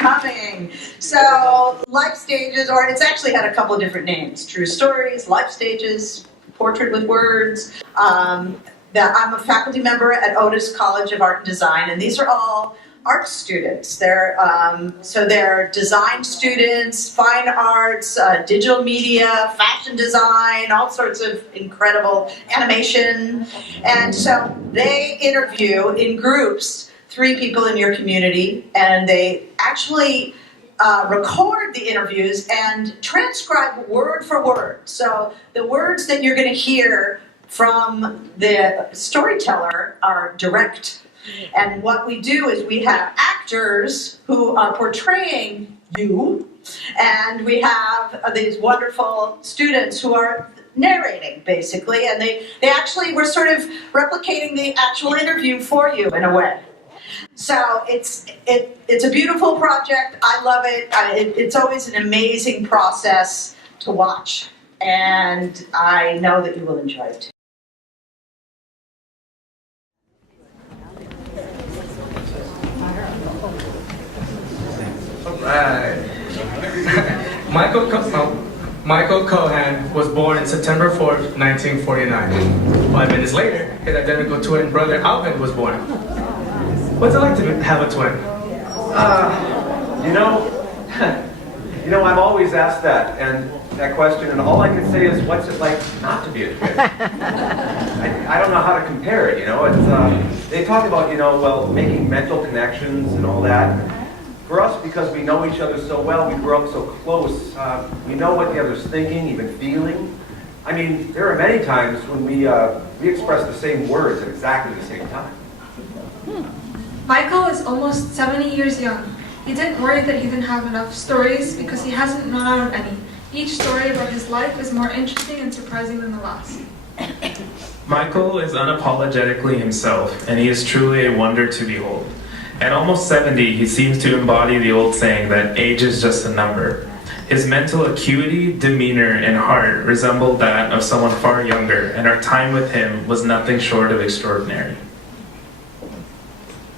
coming. So, Life Stages, or it's actually had a couple of different names. True Stories, Life Stages, Portrait with Words. I'm a faculty member at Otis College of Art and Design, and these are all art students. They're design students, fine arts, digital media, fashion design, all sorts of incredible animation. And so they interview in groups 3 people in your community, and they actually record the interviews and transcribe word for word. So the words that you're going to hear from the storyteller are direct. And what we do is we have actors who are portraying you, and we have these wonderful students who are narrating, basically, and they actually were sort of replicating the actual interview for you in a way. So it's a beautiful project. I love it. It's always an amazing process to watch, and I know that you will enjoy it too. Right. Michael Kohan was born on September 4th, 1949. 5 minutes later, his identical twin brother Alvin was born. What's it like to have a twin? I've always asked that question, and all I can say is, what's it like not to be a twin? I don't know how to compare it. They talk about making mental connections and all that. For us, because we know each other so well, we grew up so close, we know what the other's thinking, even feeling. I mean, there are many times when we express the same words at exactly the same time. Michael is almost 70 years young. He didn't worry that he didn't have enough stories because he hasn't run out of any. Each story about his life is more interesting and surprising than the last. Michael is unapologetically himself, and he is truly a wonder to behold. At almost 70, he seems to embody the old saying that age is just a number. His mental acuity, demeanor, and heart resembled that of someone far younger, and our time with him was nothing short of extraordinary.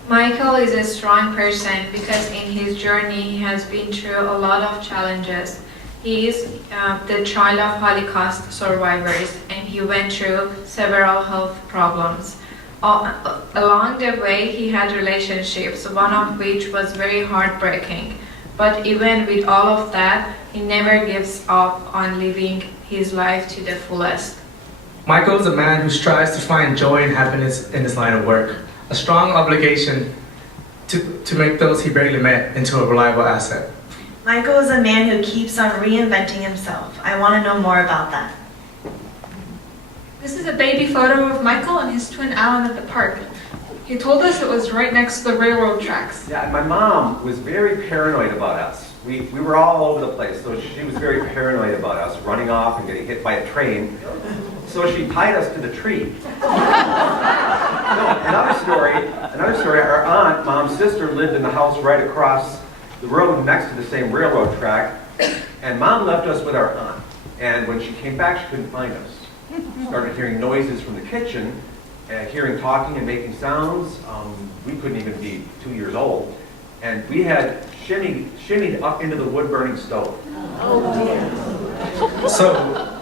Michael is a strong person because in his journey he has been through a lot of challenges. He is the child of Holocaust survivors, and he went through several health problems. Along the way, he had relationships, one of which was very heartbreaking. But even with all of that, he never gives up on living his life to the fullest. Michael is a man who strives to find joy and happiness in his line of work. A strong obligation to make those he barely met into a reliable asset. Michael is a man who keeps on reinventing himself. I want to know more about that. This is a baby photo of Michael and his twin Alan at the park. He told us it was right next to the railroad tracks. Yeah, my mom was very paranoid about us. We were all over the place, so she was very paranoid about us running off and getting hit by a train. So she tied us to the tree. Another story, our aunt, Mom's sister, lived in the house right across the road next to the same railroad track, and Mom left us with our aunt. And when she came back, she couldn't find us. Started hearing noises from the kitchen, hearing talking and making sounds. We couldn't even be 2 years old. And we had shimmied up into the wood-burning stove. So,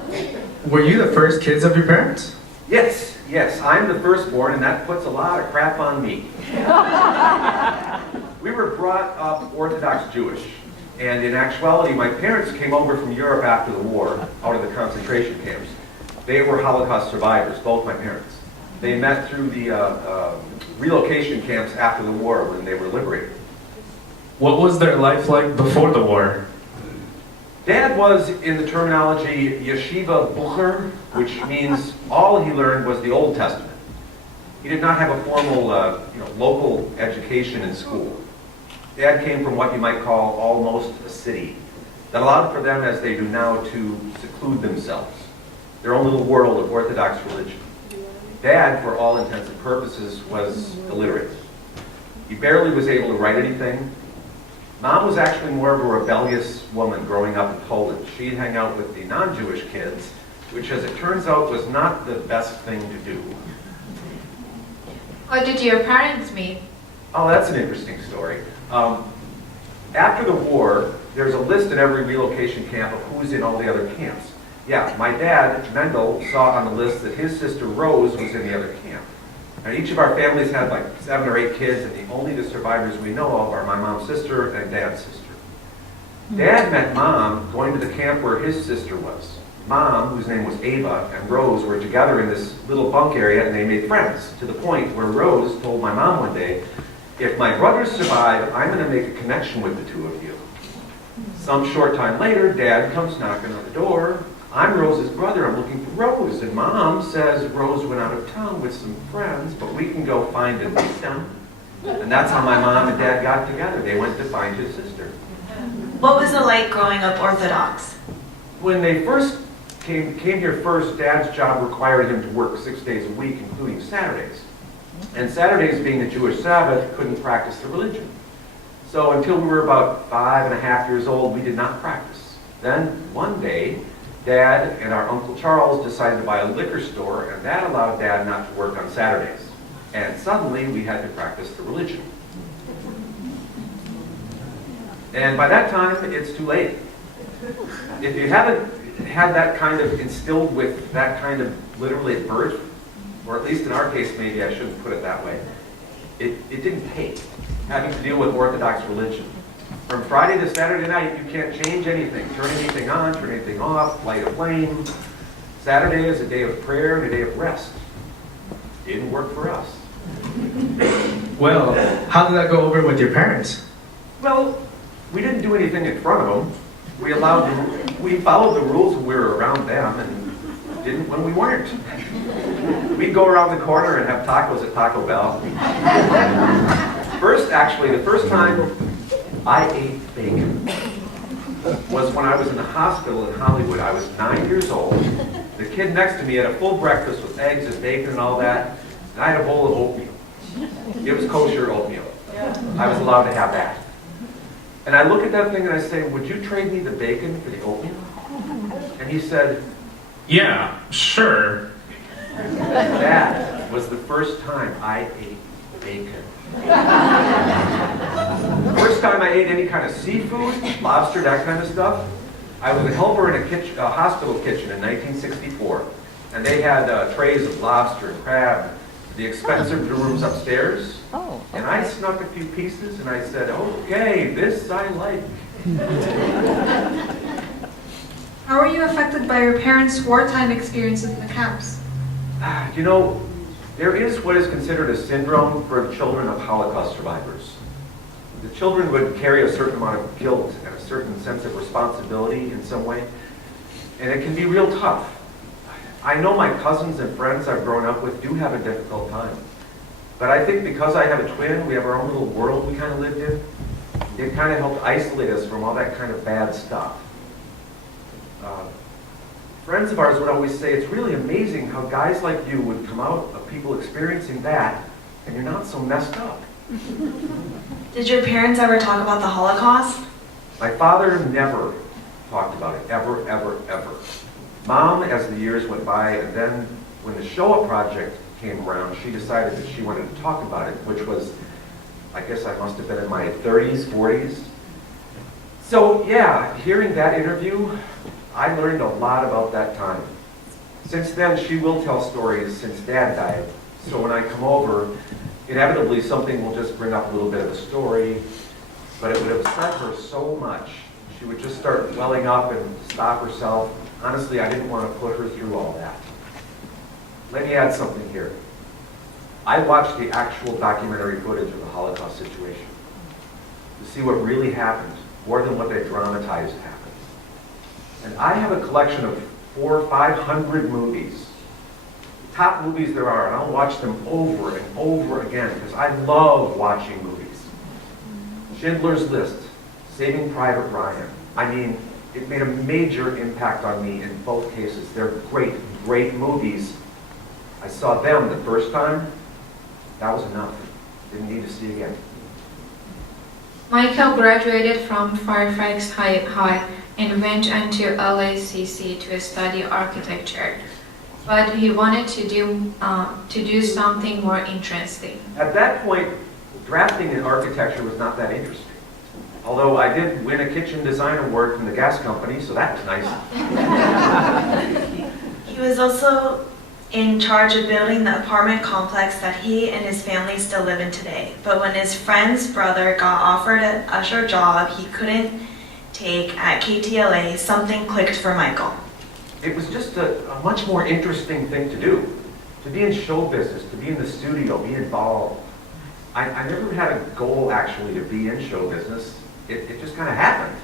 were you the first kids of your parents? Yes, I'm the firstborn, and that puts a lot of crap on me. We were brought up Orthodox Jewish, and in actuality, my parents came over from Europe after the war, out of the concentration camps. They were Holocaust survivors, both my parents. They met through the relocation camps after the war when they were liberated. What was their life like before the war? Dad was, in the terminology, yeshiva bucher, which means all he learned was the Old Testament. He did not have a formal, local education in school. Dad came from what you might call almost a city that allowed for them, as they do now, to seclude themselves, their own little world of Orthodox religion. Dad, for all intents and purposes, was illiterate. He barely was able to write anything. Mom was actually more of a rebellious woman growing up in Poland. She'd hang out with the non-Jewish kids, which, as it turns out, was not the best thing to do. How did your parents meet? Oh, that's an interesting story. After the war, there's a list in every relocation camp of who's in all the other camps. Yeah, my dad, Mendel, saw on the list that his sister Rose was in the other camp. And each of our families had like 7 or 8 kids, and the only survivors we know of are my mom's sister and dad's sister. Dad met Mom going to the camp where his sister was. Mom, whose name was Ava, and Rose were together in this little bunk area, and they made friends, to the point where Rose told my mom one day, "If my brothers survive, I'm going to make a connection with the 2 of you." Some short time later, Dad comes knocking on the door. "I'm Rose's brother, I'm looking for Rose." And Mom says Rose went out of town with some friends, but we can go find and meet them. And that's how my mom and Dad got together. They went to find his sister. What was it like growing up Orthodox? When they first came here first, Dad's job required him to work 6 days a week, including Saturdays. And Saturdays, being the Jewish Sabbath, couldn't practice the religion. So until we were about 5.5 years old, we did not practice. Then one day, Dad and our Uncle Charles decided to buy a liquor store, and that allowed Dad not to work on Saturdays. And suddenly, we had to practice the religion. And by that time, it's too late. If you haven't had that kind of instilled with that kind of literally at birth, or at least in our case, maybe I shouldn't put it that way, it didn't take having to deal with Orthodox religion. From Friday to Saturday night, you can't change anything, turn anything on, turn anything off, light a flame. Saturday is a day of prayer and a day of rest. Didn't work for us. Well, how did that go over with your parents? Well, we didn't do anything in front of them. We followed the rules when we were around them and didn't when we weren't. We'd go around the corner and have tacos at Taco Bell. The first time I ate bacon was when I was in the hospital in Hollywood. I was 9 years old. The kid next to me had a full breakfast with eggs and bacon and all that, and I had a bowl of oatmeal. It was kosher oatmeal. I was allowed to have that. And I look at that thing and I say, "Would you trade me the bacon for the oatmeal?" And he said, Yeah, sure. That was the first time I ate bacon. The first time I ate any kind of seafood, lobster, that kind of stuff, I was a helper in a hospital kitchen in 1964. And they had trays of lobster and crab, the expensive rooms upstairs. And I snuck a few pieces and I said, "Okay, this I like." How were you affected by your parents' wartime experiences in the camps? You know, there is what is considered a syndrome for children of Holocaust survivors. The children would carry a certain amount of guilt and a certain sense of responsibility in some way, and it can be real tough. I know my cousins and friends I've grown up with do have a difficult time. But I think because I have a twin, we have our own little world we kind of lived in. It kind of helped isolate us from all that kind of bad stuff. Friends of ours would always say, it's really amazing how guys like you would come out of people experiencing that, and you're not so messed up. Did your parents ever talk about the Holocaust? My father never talked about it, ever, ever, ever. Mom, as the years went by, and then when the Shoah Project came around, she decided that she wanted to talk about it, which was, I guess I must have been in my 30s, 40s. So yeah, hearing that interview, I learned a lot about that time. Since then, she will tell stories since Dad died. So when I come over, inevitably something will just bring up a little bit of a story, but it would upset her so much. She would just start welling up and stop herself. Honestly, I didn't want to put her through all that. Let me add something here. I watched the actual documentary footage of the Holocaust situation to see what really happened, more than what they dramatized happened. And I have a collection of 400 or 500 movies, top movies there are, and I'll watch them over and over again because I love watching movies. Schindler's List, Saving Private Ryan. I mean, it made a major impact on me in both cases. They're great, great movies. I saw them the first time. That was enough. Didn't need to see again. Michael graduated from Fairfax High and went on to LACC to study architecture. But he wanted to do something more interesting. At that point, drafting in architecture was not that interesting. Although I did win a kitchen design award from the gas company, so that was nice. He was also in charge of building the apartment complex that he and his family still live in today. But when his friend's brother got offered an usher job he couldn't take at KTLA, something clicked for Michael. It was just a much more interesting thing to do. To be in show business, to be in the studio, be involved. I never had a goal actually to be in show business. It just kind of happened.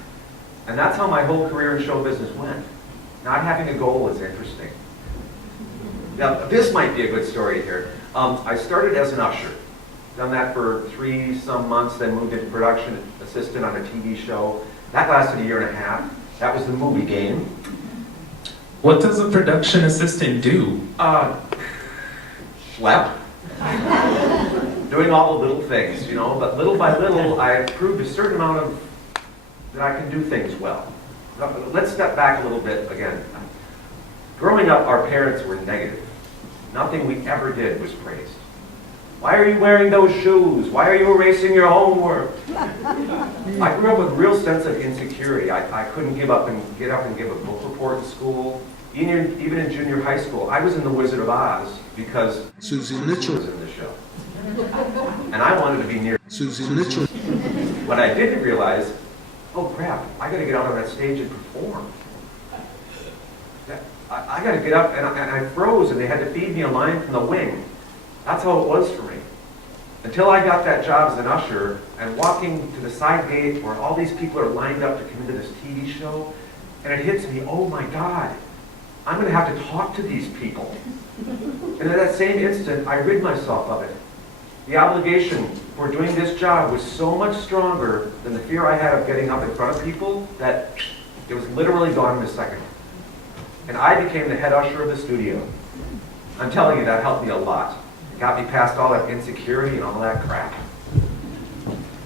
And that's how my whole career in show business went. Not having a goal is interesting. Now, this might be a good story here. I started as an usher. Done that for 3-some months, then moved into production assistant on a TV show. That lasted a year and a half. That was the movie game. What does a production assistant do? Schlep. Doing all the little things, you know, but little by little, I proved a certain amount of that I can do things well. Let's step back a little bit again. Growing up, our parents were negative. Nothing we ever did was praised. Why are you wearing those shoes? Why are you erasing your homework? I grew up with a real sense of insecurity. I couldn't get up and give a book report in school. Even in junior high school, I was in The Wizard of Oz because Susie Mitchell was in the show. And I wanted to be near Susie Mitchell. What I didn't realize, oh crap, I gotta get out on that stage and perform. I gotta get up, and I froze, and they had to feed me a line from the wing. That's how it was for me. Until I got that job as an usher, and walking to the side gate where all these people are lined up to come into this TV show, and it hits me, oh my God, I'm gonna have to talk to these people. And in that same instant, I rid myself of it. The obligation for doing this job was so much stronger than the fear I had of getting up in front of people that it was literally gone in a second. And I became the head usher of the studio. I'm telling you, that helped me a lot. It got me past all that insecurity and all that crap.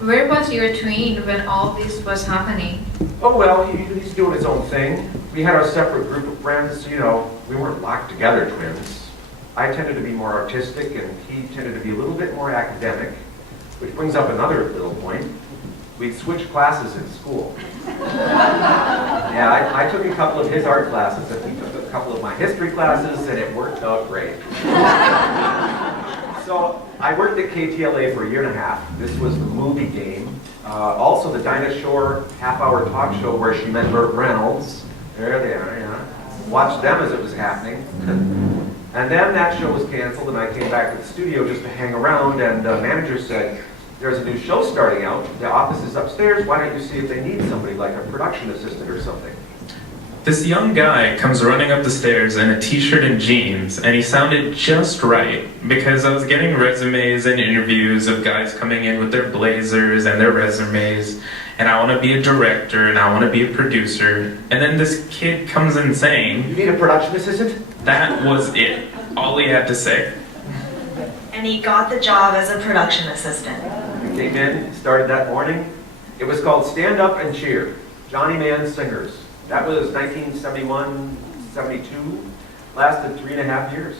Where was your twin when all this was happening? Oh well, he's doing his own thing. We had our separate group of friends, you know, we weren't locked together twins. I tended to be more artistic and he tended to be a little bit more academic, which brings up another little point. We'd switch classes in school. Yeah, I took a couple of his art classes and he took a couple of my history classes and it worked out great. So I worked at KTLA for a year and a half. This was the movie game. Also the Dinah Shore half-hour talk show where she met Burt Reynolds. There they are, yeah. Watched them as it was happening. And then that show was canceled and I came back to the studio just to hang around and the manager said, there's a new show starting out, the office is upstairs, why don't you see if they need somebody like a production assistant or something? This young guy comes running up the stairs in a t-shirt and jeans, and he sounded just right, because I was getting resumes and interviews of guys coming in with their blazers and their resumes, and I want to be a director, and I want to be a producer, and then this kid comes in saying, You need a production assistant? That was it, all he had to say. And he got the job as a production assistant. We came in, started that morning. It was called Stand Up and Cheer, Johnny Mann Singers. That was 1971, 72, lasted 3.5 years.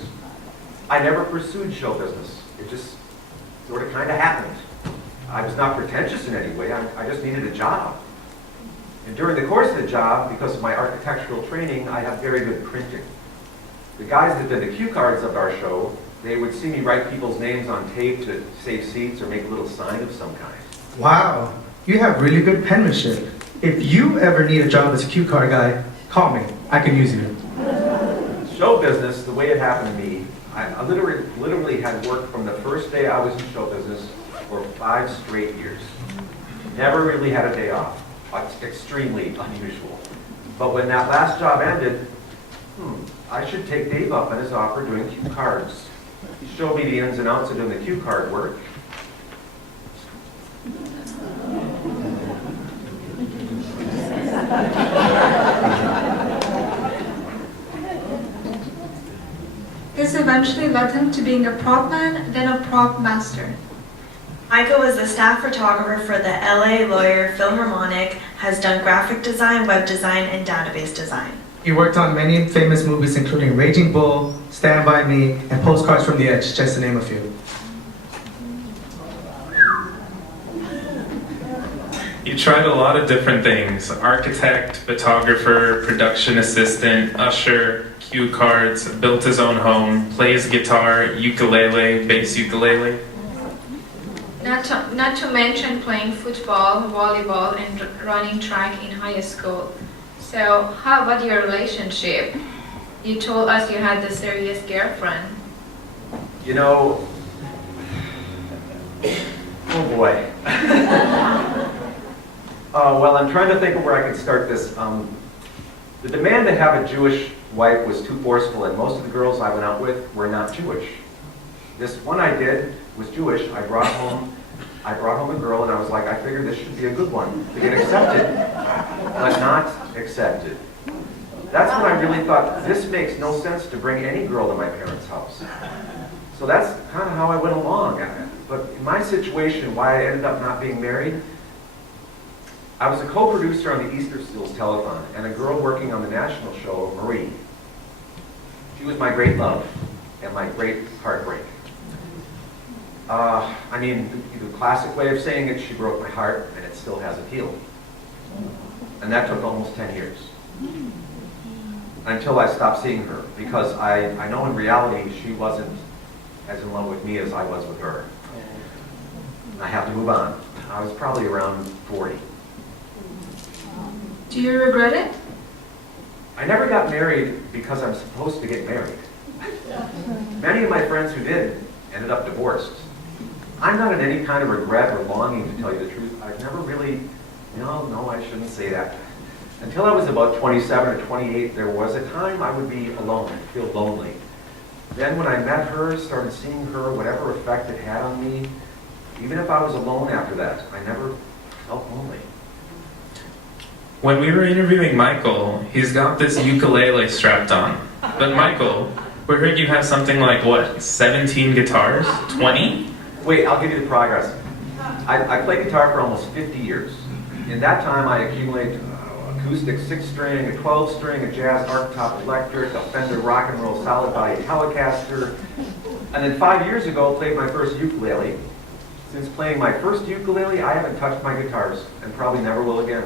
I never pursued show business. It just sort of kind of happened. I was not pretentious in any way, I just needed a job. And during the course of the job, because of my architectural training, I have very good printing. The guys that did the cue cards of our show, they would see me write people's names on tape to save seats or make a little sign of some kind. Wow, you have really good penmanship. If you ever need a job as a cue card guy, call me. I can use you. Show business, the way it happened to me, I literally had worked from the first day I was in show business for 5 straight years. Never really had a day off. It's extremely unusual. But when that last job ended, I should take Dave up on his offer doing cue cards. He showed me the ins and outs of doing the cue card work. This eventually led him to being a prop man, then a prop master. Michael was the staff photographer for the LA Lawyer Philharmonic, has done graphic design, web design, and database design. He worked on many famous movies including Raging Bull, Stand By Me, and Postcards from the Edge, just to name a few. He tried a lot of different things: architect, photographer, production assistant, usher, cue cards, built his own home, plays guitar, ukulele, bass ukulele. Not to mention playing football, volleyball, and running track in high school. So, how about your relationship? You told us you had a serious girlfriend. You know, oh boy. Well, I'm trying to think of where I can start this. The demand to have a Jewish wife was too forceful, and most of the girls I went out with were not Jewish. This one I did was Jewish. I brought home a girl, and I was like, I figured this should be a good one to get accepted, but not accepted. That's when I really thought, this makes no sense to bring any girl to my parents' house. So that's kind of how I went along. But in my situation, why I ended up not being married, I was a co-producer on the Easter Seals telethon, and a girl working on the national show, Marie. She was my great love and my great heartbreak. I mean, the classic way of saying it, she broke my heart, and it still hasn't healed. And that took almost 10 years. Until I stopped seeing her, because I know in reality she wasn't as in love with me as I was with her. I have to move on. I was probably around 40. Do you regret it? I never got married because I'm supposed to get married. Many of my friends who did ended up divorced. I'm not in any kind of regret or longing, to tell you the truth. I've never really, no, I shouldn't say that. Until I was about 27 or 28, there was a time I would be alone, feel lonely. Then when I met her, started seeing her, whatever effect it had on me, even if I was alone after that, I never felt lonely. When we were interviewing Michael, he's got this ukulele strapped on. But Michael, we heard you have something like, what, 17 guitars? 20? Wait, I'll give you the progress. I played guitar for almost 50 years. In that time, I accumulated acoustic 6-string, a 12-string, a jazz archtop electric, a Fender rock and roll solid body Telecaster, and then 5 years ago, played my first ukulele. Since playing my first ukulele, I haven't touched my guitars, and probably never will again.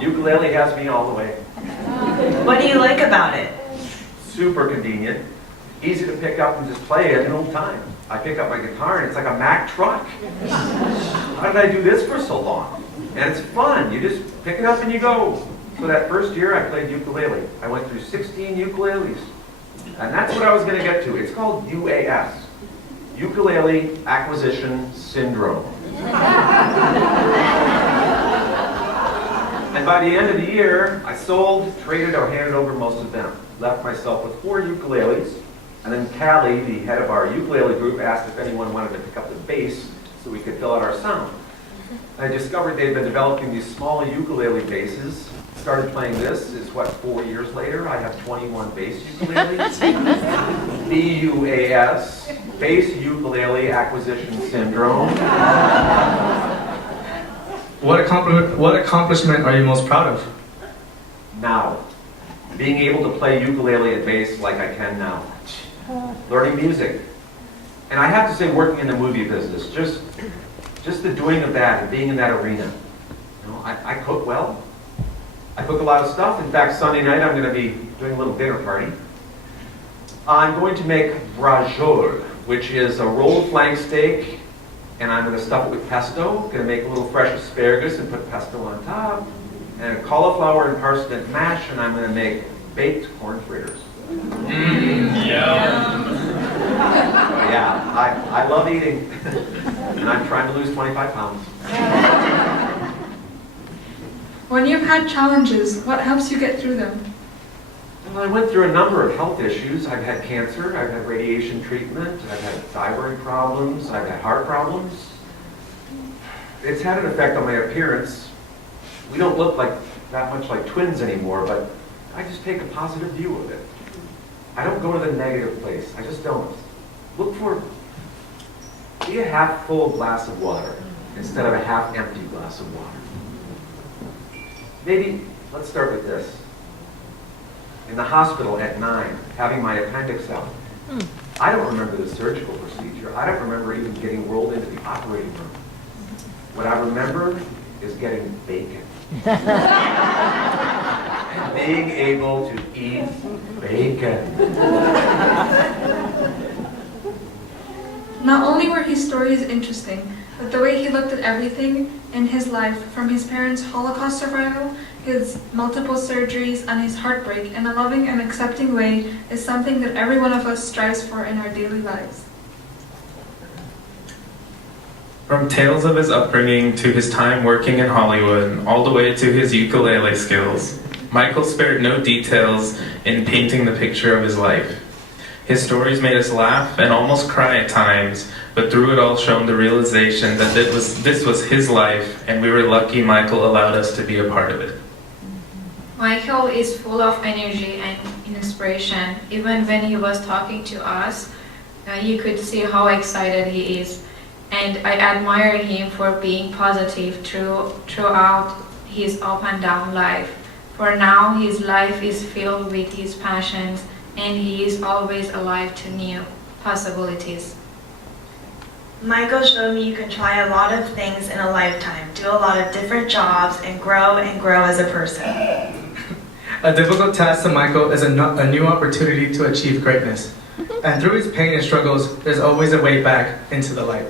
Ukulele has me all the way. What do you like about it? Super convenient, easy to pick up and just play at no time. I pick up my guitar and it's like a Mack truck. How did I do this for so long? And it's fun, you just pick it up and you go. So that first year I played ukulele. I went through 16 ukuleles. And that's what I was going to get to. It's called UAS, Ukulele Acquisition Syndrome. And by the end of the year, I sold, traded, or handed over most of them. Left myself with 4 ukuleles. And then Callie, the head of our ukulele group, asked if anyone wanted to pick up the bass so we could fill out our sound. I discovered they'd been developing these small ukulele basses. Started playing this. It's 4 years later. I have 21 bass ukuleles. BUAS, Bass Ukulele Acquisition Syndrome. What accomplishment are you most proud of? Now, being able to play ukulele and bass like I can now. Learning music. And I have to say, working in the movie business, just the doing of that and being in that arena. I cook well. I cook a lot of stuff. In fact, Sunday night I'm going to be doing a little dinner party. I'm going to make brajol, which is a rolled flank steak, and I'm going to stuff it with pesto. I'm going to make a little fresh asparagus and put pesto on top, and a cauliflower and parsnip mash, and I'm going to make baked corn fritters. Yeah, I love eating, and I'm trying to lose 25 pounds. When you've had challenges, what helps you get through them? Well, I went through a number of health issues. I've had cancer, I've had radiation treatment, I've had thyroid problems, I've had heart problems. It's had an effect on my appearance. We don't look that much like twins anymore, but I just take a positive view of it. I don't go to the negative place. I just don't. Be a half full glass of water instead of a half empty glass of water. Maybe, let's start with this. In the hospital at 9, having my appendix out. I don't remember the surgical procedure. I don't remember even getting rolled into the operating room. What I remember is getting bacon. Being able to eat bacon. Not only were his stories interesting, but the way he looked at everything in his life, from his parents' Holocaust survival, his multiple surgeries, and his heartbreak, in a loving and accepting way, is something that every one of us strives for in our daily lives. From tales of his upbringing to his time working in Hollywood, all the way to his ukulele skills, Michael spared no details in painting the picture of his life. His stories made us laugh and almost cry at times, but through it all shone the realization that this was his life, and we were lucky Michael allowed us to be a part of it. Michael is full of energy and inspiration. Even when he was talking to us, you could see how excited he is. And I admire him for being positive throughout his up and down life. For now, his life is filled with his passions, and he is always alive to new possibilities. Michael showed me you can try a lot of things in a lifetime, do a lot of different jobs, and grow as a person. A difficult task to Michael is a new opportunity to achieve greatness. And through his pain and struggles, there's always a way back into the light.